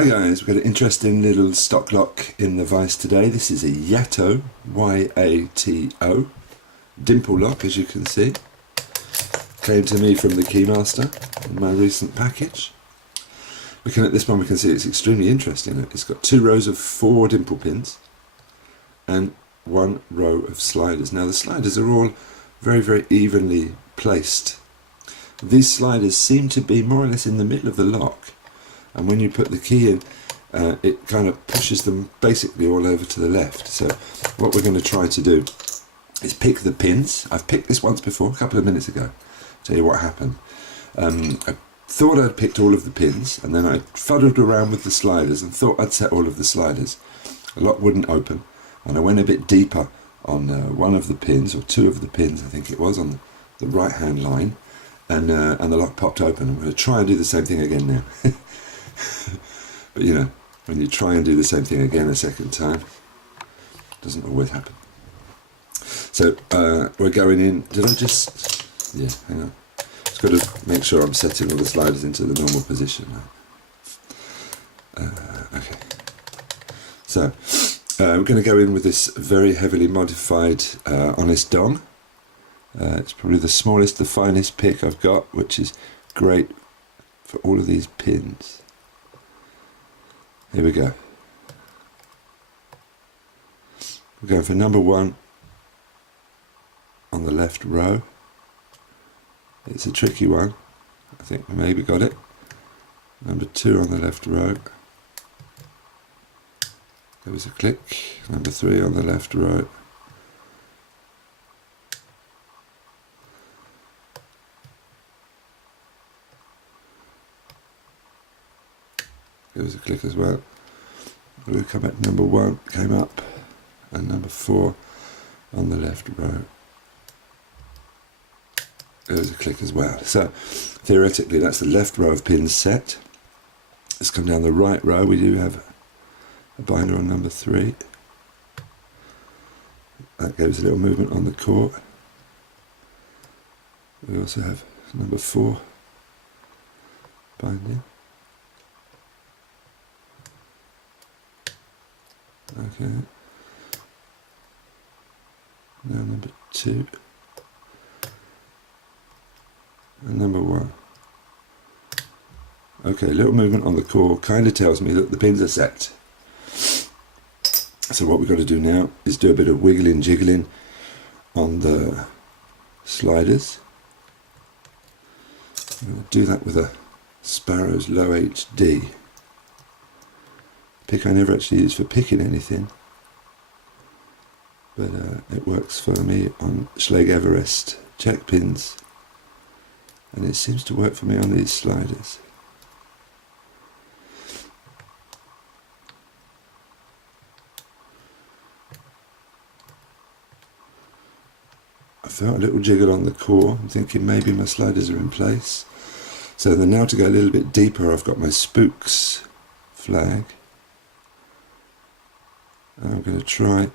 Hi guys, we've got an interesting little stock lock in the vise today. This is a YATO, Y-A-T-O, dimple lock, as you can see. Came to me from the Keymaster in my recent package. Looking at this one, we can see it's extremely interesting. It's got 2 rows of 4 dimple pins and 1 row of sliders. Now the sliders are all very, very evenly placed. These sliders seem to be more or less in the middle of the lock, and when you put the key in, it kind of pushes them basically all over to the left. So what we're going to try to do is pick the pins. I've picked this once before, a couple of minutes ago. Tell you what happened. I thought I'd picked all of the pins, and then I fuddled around with the sliders and thought I'd set all of the sliders. The lock wouldn't open, and I went a bit deeper on one of the pins, or 2 of the pins I think it was, on the right hand line, and the lock popped open. I'm going to try and do the same thing again now. But you know, when you try and do the same thing again a second time, it doesn't always happen. So we're going in. Did I just... yeah, hang on. Just got to make sure I'm setting all the sliders into the normal position now. Okay. So we're going to go in with this very heavily modified Honest Dong. It's probably the smallest, the finest pick I've got, which is great for all of these pins. Here we go. We're going for number 1 on the left row. It's a tricky one. I think we maybe got it. Number 2 on the left row. There was a click. Number 3 on the left row. There was a click as well. We'll come back. Number 1 came up, and number 4 on the left row. There was a click as well. So theoretically, that's the left row of pins set. Let's come down the right row. We do have a binder on number 3. That gives a little movement on the core. We also have number 4 binding. Okay. Now number 2 and number 1. Okay, a little movement on the core kind of tells me that the pins are set. So what we've got to do now is do a bit of wiggling, jiggling on the sliders. I'm going to do that with a Sparrow's Low HD. Pick I never actually use for picking anything, but it works for me on Schleg Everest check pins, and it seems to work for me on these sliders. I felt a little jiggle on the core. I'm thinking maybe my sliders are in place. So then now to go a little bit deeper, I've got my spooks flag. I'm going to try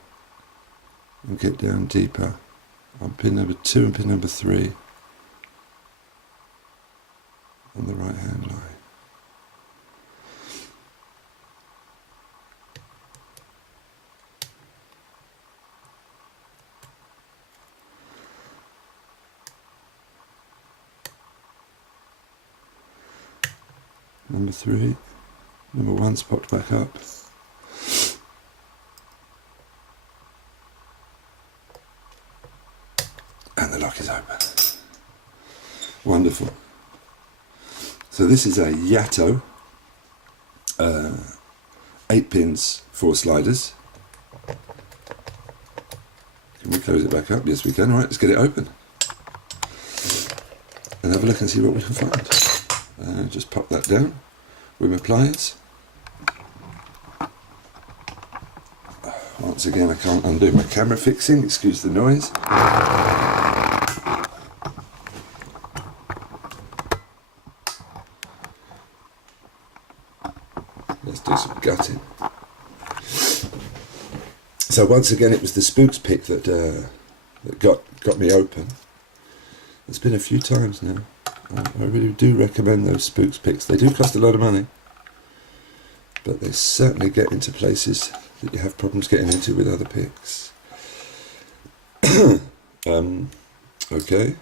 and get down deeper on pin number 2 and pin number 3 on the right hand line. Number 3, number 1's popped back up. And the lock is open. Wonderful. So this is a YATO, 8 pins, 4 sliders. Can we close it back up? Yes we can. Alright, let's get it open and have a look and see what we can find. Just pop that down with my pliers. Once again, I can't undo my camera fixing, excuse the noise. Let's do some gutting. So once again, it was the spooks pick that got me open. It's been a few times now. I really do recommend those spooks picks. They do cost a lot of money. but they certainly get into places that you have problems getting into with other picks. Okay,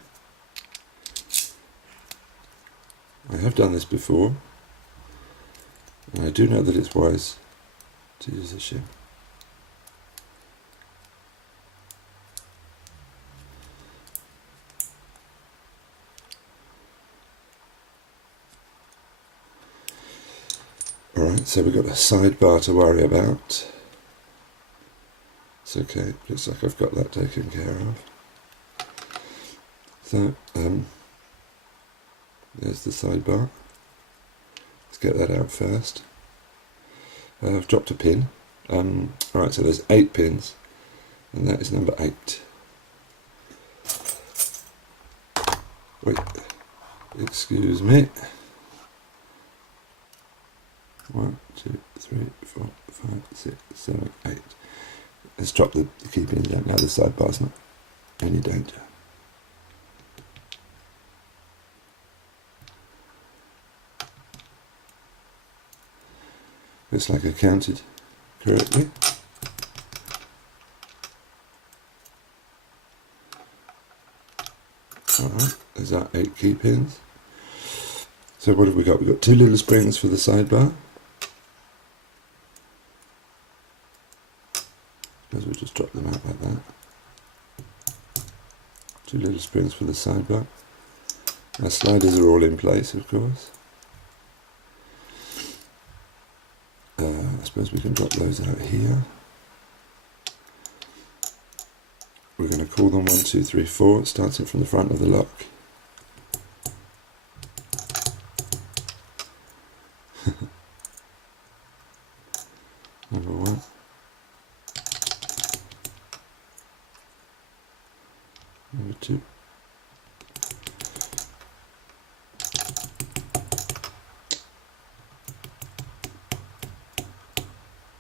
I have done this before, and I do know that it's wise to use a shim. Alright, so we've got a sidebar to worry about. It's okay, looks like I've got that taken care of. So, there's the sidebar. Let's get that out first. I've dropped a pin. Alright, so there's 8 pins, and that is number 8. Wait, excuse me. 1, 2, 3, 4, 5, 6, 7, 8. Let's drop the key pin down. Now the sidebar's not any danger. Looks like I counted correctly. Alright, there's our 8 key pins. So what have we got? We've got 2 little springs for the sidebar. Because we'll just drop them out like that. 2 little springs for the sidebar. Our sliders are all in place, of course. I suppose we can drop those out here. We're going to call them 1, 2, 3, 4, starting from the front of the lock. Number 1. Number 2.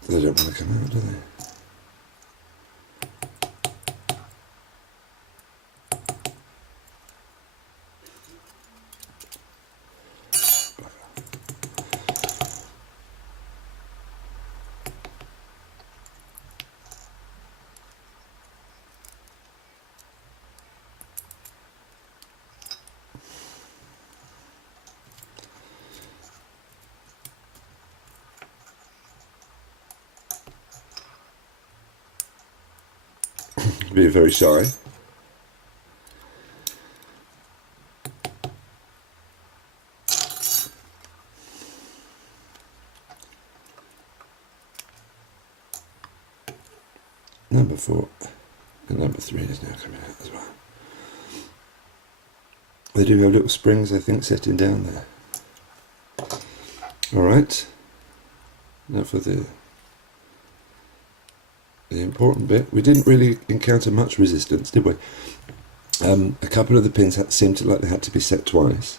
They don't want to come out, do they? Be very shy. Number 4 and number 3 is now coming out as well. They do have little springs, I think, setting down there. Alright, now for the important bit. We didn't really encounter much resistance, did we? A couple of the pins seemed to like they had to be set twice,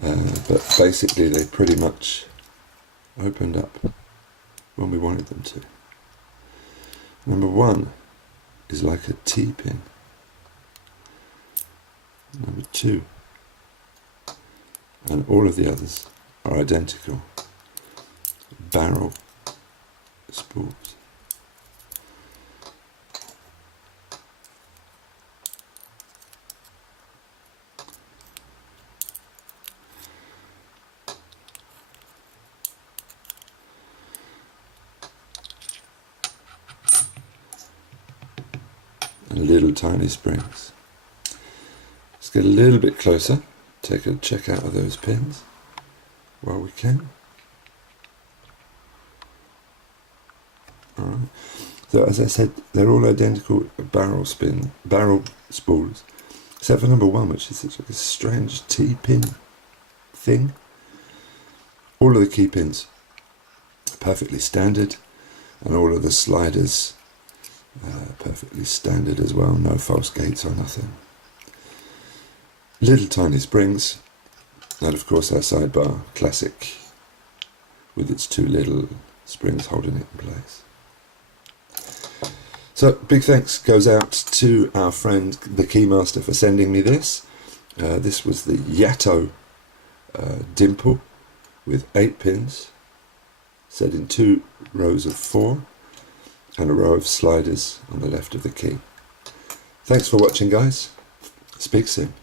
but basically they pretty much opened up when we wanted them to. Number 1 is like a T-pin. Number 2, and all of the others are identical barrel spools. And little tiny springs. Let's get a little bit closer, take a check out of those pins while we can. Alright, so as I said, they're all identical barrel spools, except for number 1, which is such like a strange T-pin thing. All of the key pins are perfectly standard, and all of the sliders perfectly standard as well, no false gates or nothing. Little tiny springs, and of course our sidebar, classic, with its 2 little springs holding it in place. So big thanks goes out to our friend the Keymaster for sending me this. This was the YATO dimple with 8 pins, set in 2 rows of 4 and a row of sliders on the left of the key. Thanks for watching, guys. Speak soon.